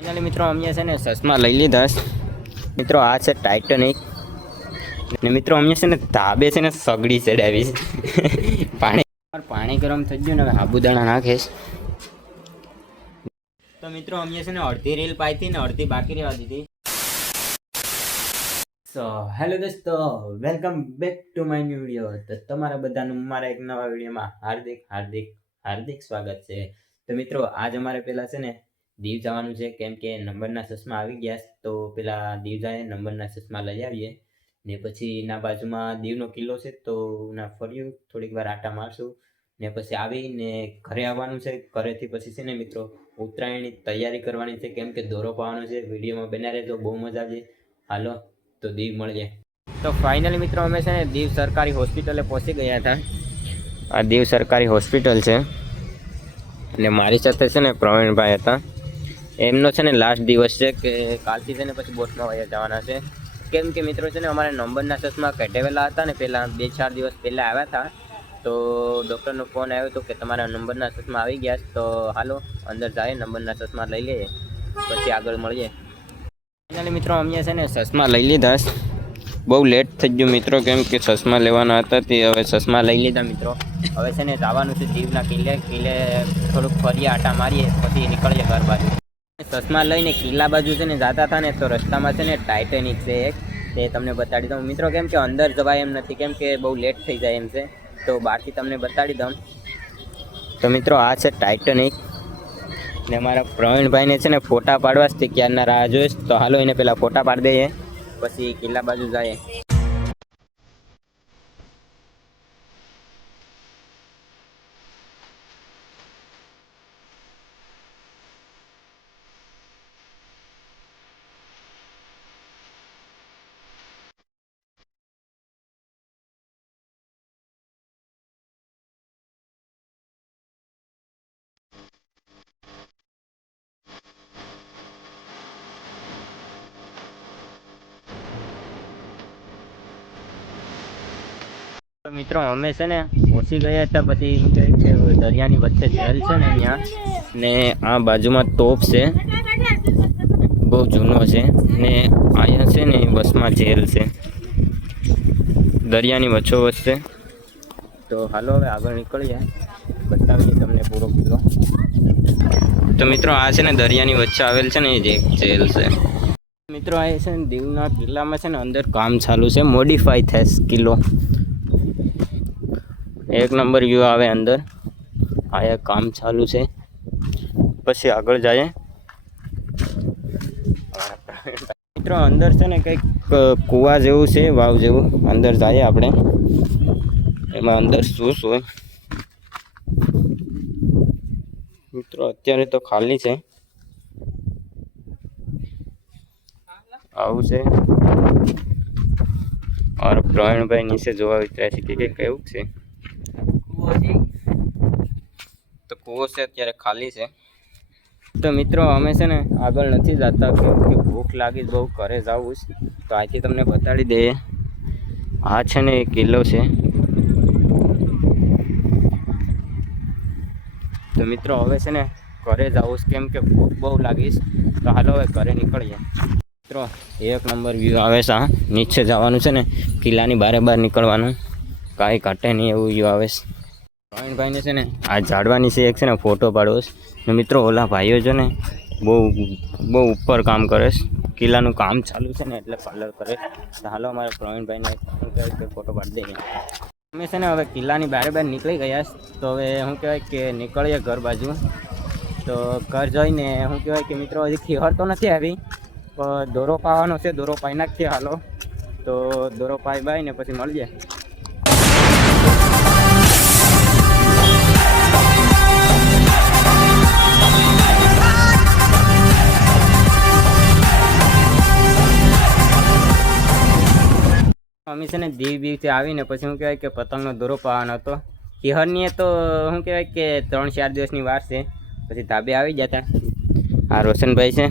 Finally મિત્રો, અમે છે ને ચશ્મા લઈ લીધા મિત્રો, આ છે ટાઇટનિક ને મિત્રો અમે છે ને ધાબે છે ને સગડી ચડાવી છે. પાણી પાણી ગરમ થઈ ગયું ને, હવે સાબુદાણા નાખીશ તો મિત્રો અમે છે ને અડધી રીલ પાઈ હતી ને, અડધી બાકી રહેવા દીધી. સો હેલો દોસ્તો welcome back to my new video તો તમારા બધાનું મારા એક નવા વિડીયોમાં હાર્દિક હાર્દિક હાર્દિક સ્વાગત છે. તો મિત્રો, આજ અમારે પેલા છે ને દીવ જવાનું છે, કેમ કે નંબરના ચશ્મા આવી ગયા. તો પેલા દીવ જાય નંબરના ચશ્મા લઈ આવીએ. ને પછી એના બાજુમાં દીવનો કિલ્લો છે, તો ના ફર્યું, થોડીક વાર આટા મારશું. ને પછી આવીને ઘરે આવવાનું છે, ઘરેથી પછી છે ને મિત્રો, ઉત્તરાયણની તૈયારી કરવાની છે, કેમ કે દોરો પાવાનો છે, વિડીયોમાં બના રહેજો, બહુ મજા આવશે. હાલો, તો દીવ મળીએ. તો ફાઇનલી મિત્રો, અમે છે ને દીવ સરકારી હોસ્પિટલે પહોંચી ગયા હતા. આ દીવ સરકારી હોસ્પિટલ છે. અને મારી સાથે છે ને પ્રવીણભાઈ હતા. એમનો છે ને લાસ્ટ દિવસ છે કે કાલથી છે ને પછી બોટમાં વયા જવાના છે. કેમ કે મિત્રો છે ને અમારા નંબરના ચશ્મા કઢાવેલા હતા ને પહેલાં બે ચાર દિવસ પહેલાં આવ્યા હતા. તો ડૉક્ટરનો ફોન આવ્યો હતો કે તમારા નંબરના ચશ્મા આવી ગયા તો હાલો, અંદર જાય નંબરના ચશ્મા લઈ લઈએ. પછી આગળ મળીએ. ફાઇનલી મિત્રો અમે છે ને ચશ્મા લઈ લીધા બહુ લેટ થઈ ગયું મિત્રો, કેમ કે ચશ્મા લેવાના હતા તે હવે ચશ્મા લઈ લીધા મિત્રો. હવે છે ને જવાનું છે દીવના કિલ્લે કિલ્લે થોડુંક ફરીએ આટા મારીએ, પછી નીકળીએ ઘર બાજુ. ચશ્મા લઈને કિલ્લા બાજુ છે ને જતા હતા ને, તો રસ્તામાં છે ને ટાઇટેનિક છે એક. તે તમને બતાડી દઉં. મિત્રો, કેમ કે અંદર જવાય એમ નથી, કેમ કે બહુ લેટ થઈ જાય એમ છે. તો બહારથી તમને બતાડી દઉં. તો મિત્રો, આ છે ટાઇટેનિક ને મારા પ્રવીણભાઈને છે ને ફોટા પાડવા જ તે ક્યારના રાહ જોઈશ. તો હાલો, એને પહેલાં ફોટા પાડી દઈએ. પછી કિલ્લા બાજુ જાય મિત્રો, અમે છે ને પહોંચી ગયા હતા, પછી દરિયાની વચ્ચે જેલ છે ને અહીંયા, ને આ બાજુમાં તોપ છે. બહુ જૂનો છે. ને અહીંયા છે ને બસમાં જેલ છે. દરિયાની વચ્ચો વચ્ચે. તો હાલો, હવે આગળ નીકળીએ. બતાવીએ તમને પૂરો પૂરો. તો મિત્રો, આ છે ને દરિયાની વચ્ચે આવેલ છે ને એ જેલ છે. મિત્રો, આ છે ને દીવના કિલ્લામાં છે ને અંદર કામ ચાલુ છે. મોડિફાઈ થશે કિલ્લો. એક નંબર વ્યૂ આવે અંદર. આ કામ ચાલુ છે. પછી આગળ જાય મિત્રો, અંદર છે ને કંઈક કૂવા જેવું છે, વાવ જેવું. અંદર જઈએ આપણે. એમાં અંદર શું હોય? મિત્રો, અત્યારે તો ખાલી છે. આવું છે. और પ્રવીણભાઈ નીચે જોવા વિચારે છે. કે કેવું છે? કૂવો છે અત્યારે ખાલી છે. તો મિત્રો, અમે છે ને આગળ નથી જતા કે ભૂખ લાગી બહુ, ઘરે જવું છે. તો આથી તમને બતાડી દઈએ. આ છે ને એ કિલ્લો છે. તો મિત્રો, હવે છે ને ઘરે જવું છે કેમ કે ભૂખ બહુ લાગીશ તો હાલો હવે ઘરે નીકળીએ. મિત્રો, એક નંબર વ્યૂ આવે છે નીચે જવાનું છે ને, કિલ્લાની બારે બહાર નીકળવાનું. કાંઈ ઘટે નહીં એવું વ્યૂ આવે છે. પ્રવીણભાઈને છે ને આ ઝાડવાની છે એક છે ને ફોટો પાડવો ને મિત્રો, ઓલા ભાઈઓ છે ને બહુ બહુ ઉપર કામ કરે છે. કિલ્લાનું કામ ચાલુ છે ને એટલે પાર્લર કરે તો હાલો અમારા પ્રવીણભાઈને ફોટો પાડી દઈએ. અમે છે ને હવે કિલ્લાની બારે બહાર નીકળી ગયા તો હવે શું કહેવાય કે નીકળીએ ઘર બાજુ. તો ઘર જઈને શું કહેવાય કે મિત્રો, હજી ખીહર તો નથી આવી. પણ દોરો પાવાનો છે, દોરો પાઈ નાખીએ હાલો. તો દોરો પાઈ બાય ને પછી મળીએ. છે ને દીવ બીવથી આવીને પછી શું કહેવાય કે પતંગનો દોરો પાવાનો હતો. કિહરની તો, શું કહેવાય કે ત્રણ ચાર દિવસની વાર છે. પછી ધાબે આવી જતા આ રોશનભાઈ છે,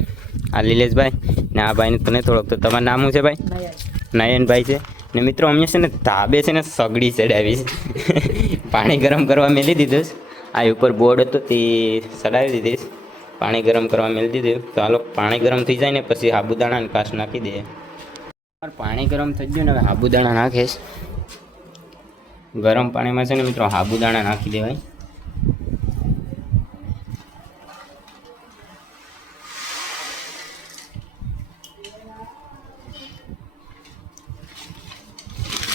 આ લીલેશભાઈ ને આ ભાઈને તને થોડોક તો તમારું નામ શું છે ભાઈ? નયનભાઈ છે. ને મિત્રો, અમને છે ને ધાબે છે ને સગડી ચડાવી છે. પાણી ગરમ કરવા મેલી દીધું. આ ઉપર બોર્ડ હતો, તે ચડાવી દીધીશ પાણી ગરમ કરવા મેલી દીધું. તો હાલો, પાણી ગરમ થઈ જાય ને પછી સાબુદાણા ને કાચ નાખી દઈએ. પાણી ગરમ થઈ ગયું ને, હવે સાબુદાણા નાખીશ. ગરમ પાણીમાં છે ને મિત્રો સાબુદાણા નાખી દેવાય.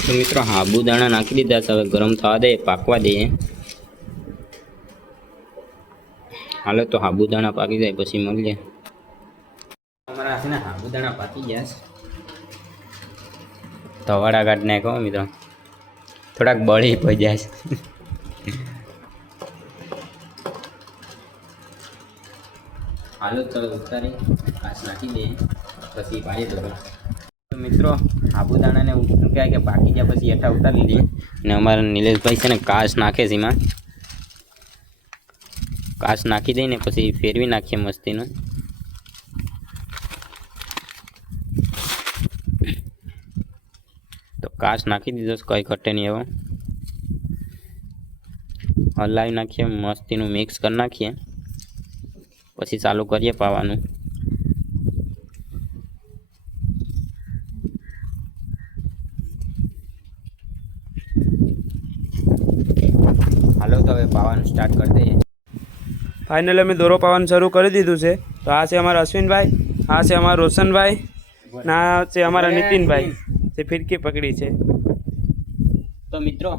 તો મિત્રો સાબુદાણા નાખી દીધા છે, હવે ગરમ થવા દે પાકવા દઈએ. હાલો તો સાબુદાણા પાકી જાય, પછી મળીએ. અમારા છે ને સાબુદાણા પાકી ગયા છે. તવાડા કાઢ કહો મિત્રો. થોડાક બળી પડી જાય છે. હાલો તો ઉતારી કાચ નાખી દઈએ. પછી દો તો મિત્રો સાબુદાણાને શું કહેવાય કે પાકી ગયા પછી એઠા ઉતારી દઈએ અને અમારા નિલેશભાઈ છે ને કાચ નાખે છે એમાં. કાચ નાખી દઈને પછી ફેરવી નાખીએ મસ્તીનું. તો કાચ નાખી દીધો છે કંઈ ઘટે નહીં એવો. હલાવી નાખીએ મસ્તીનું મિક્સ કરી નાખીએ. પછી ચાલુ કરીએ પાવાનું. હાલો તો હવે પાવાનું સ્ટાર્ટ કરી દઈએ. ફાઇનલી અમે દોરો પાવાનું શરૂ કરી દીધું છે. તો આ છે અમારા અશ્વિનભાઈ આ છે અમારા રોશનભાઈ ના છે અમારા નીતિનભાઈ. જે ફિરકી પકડી છે. તો મિત્રો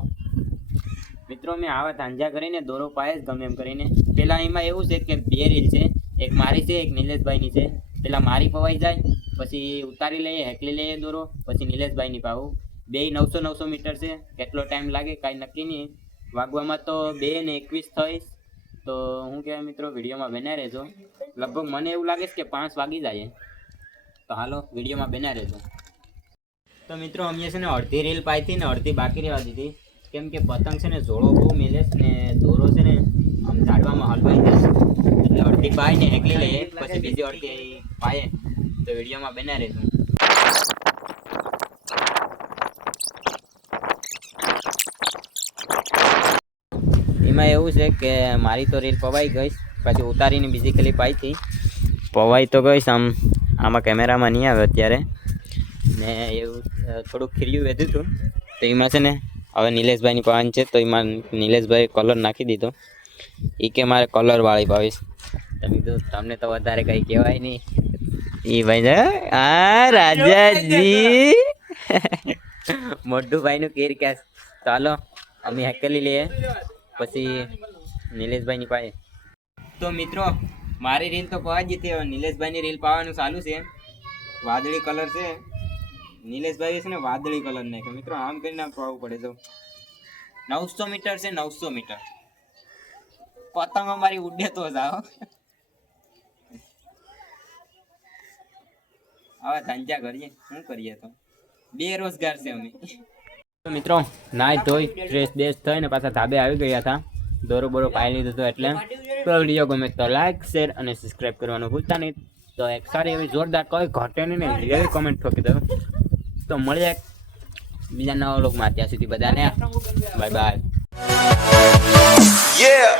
મિત્રો, મેં આવા તાંજા કરીને દોરો પાય ગમે એમ કરીને. પેલા એમાં એવું છે કે બે રીલ છે. એક મારી છે, એક નિલેશભાઈની છે. પેલા મારી પવાઈ જાય, પછી ઉતારી લઈએ, હેકલી લઈએ દોરો, પછી નિલેશભાઈની પાવું બે નવસો નવસો મીટર છે. કેટલો ટાઈમ લાગે, કાંઈ નક્કી નહીં. વાગવામાં તો બે ને એકવીસ થઈશ તો હું કહેવાય મિત્રો, વિડીયોમાં બન્યા રહેજો. લગભગ મને એવું લાગે છે કે પાંચ વાગી જાય તો હાલો, વિડીયોમાં બન્યા રહેજો. તો મિત્રો, અમે છે ને અડધી રીલ પાઈથી ને અડધી બાકી રહેવા દીધી. કેમ કે પતંગ છે ને જોડો બહુ મેલે છે ને દોરો છે ને આમ ઝાડવામાં હલવાઈ જશે એટલે અડધી પાય ને હેકલી લઈએ, પછી બીજી અડધી પાયે તો વિડીયોમાં બન્યા રહેશું એમાં એવું છે કે મારી તો રીલ પવાઈ ગઈ, પછી ઉતારીને બીજી ખાલી પાઈ હતી પવાઈ તો ગઈશ આમ, આમાં કેમેરામાં નહીં આવે અત્યારે. ને એવું થોડુંક ખીર્યું વધ્યું હતું તો એમાં છે ને, હવે નિલેશભાઈની પાન છે, તો એમાં નિલેશભાઈ કલર નાખી દીધો. એ કે મારે કલર વાળી પાવીશ તો તમને તો વધારે કંઈ કહેવાય નહીં. એ ભાઈ હા રાજાજી. મોટું ભાઈનું કેર કેસ ચાલો, અમે હેકેલી લઈએ. પછી નિલેશભાઈની પાસે. તો મિત્રો, મારી રીલ તો પહોંચી હતી નિલેશભાઈની રીલ પાવાનું ચાલુ છે. વાદળી કલર છે. નિલેશભાઈ છે ને વાદળી કલર નાખ્યો. મિત્રો, આમ કરીને આમ પાવું પડે તો. નવસો મીટર છે, નવસો મીટર. પતંગ અમારી ઉડે તો જાઓ હવે ધંધા કરીએ. શું કરીએ તો? બેરોજગાર છે અમે. મિત્રો, નાઈ ધોઈ ડ્રેસ બેસ થઈને પાછા ધાબે આવી ગયા હતા. દોરો બોરો પાઈ લીધો હતો એટલે તો વીડિયો ગમે તો લાઈક શેર અને સબસ્ક્રાઇબ કરવાનું ભૂલતા નહીં. તો એક સારી એવી જોરદાર કોઈ ઘટે નહીં ને એવી કોમેન્ટ ઠોકી દો તો મળીએ બીજા નવા લોકમાં ત્યાં સુધી બધાને બાય બાય Yeah.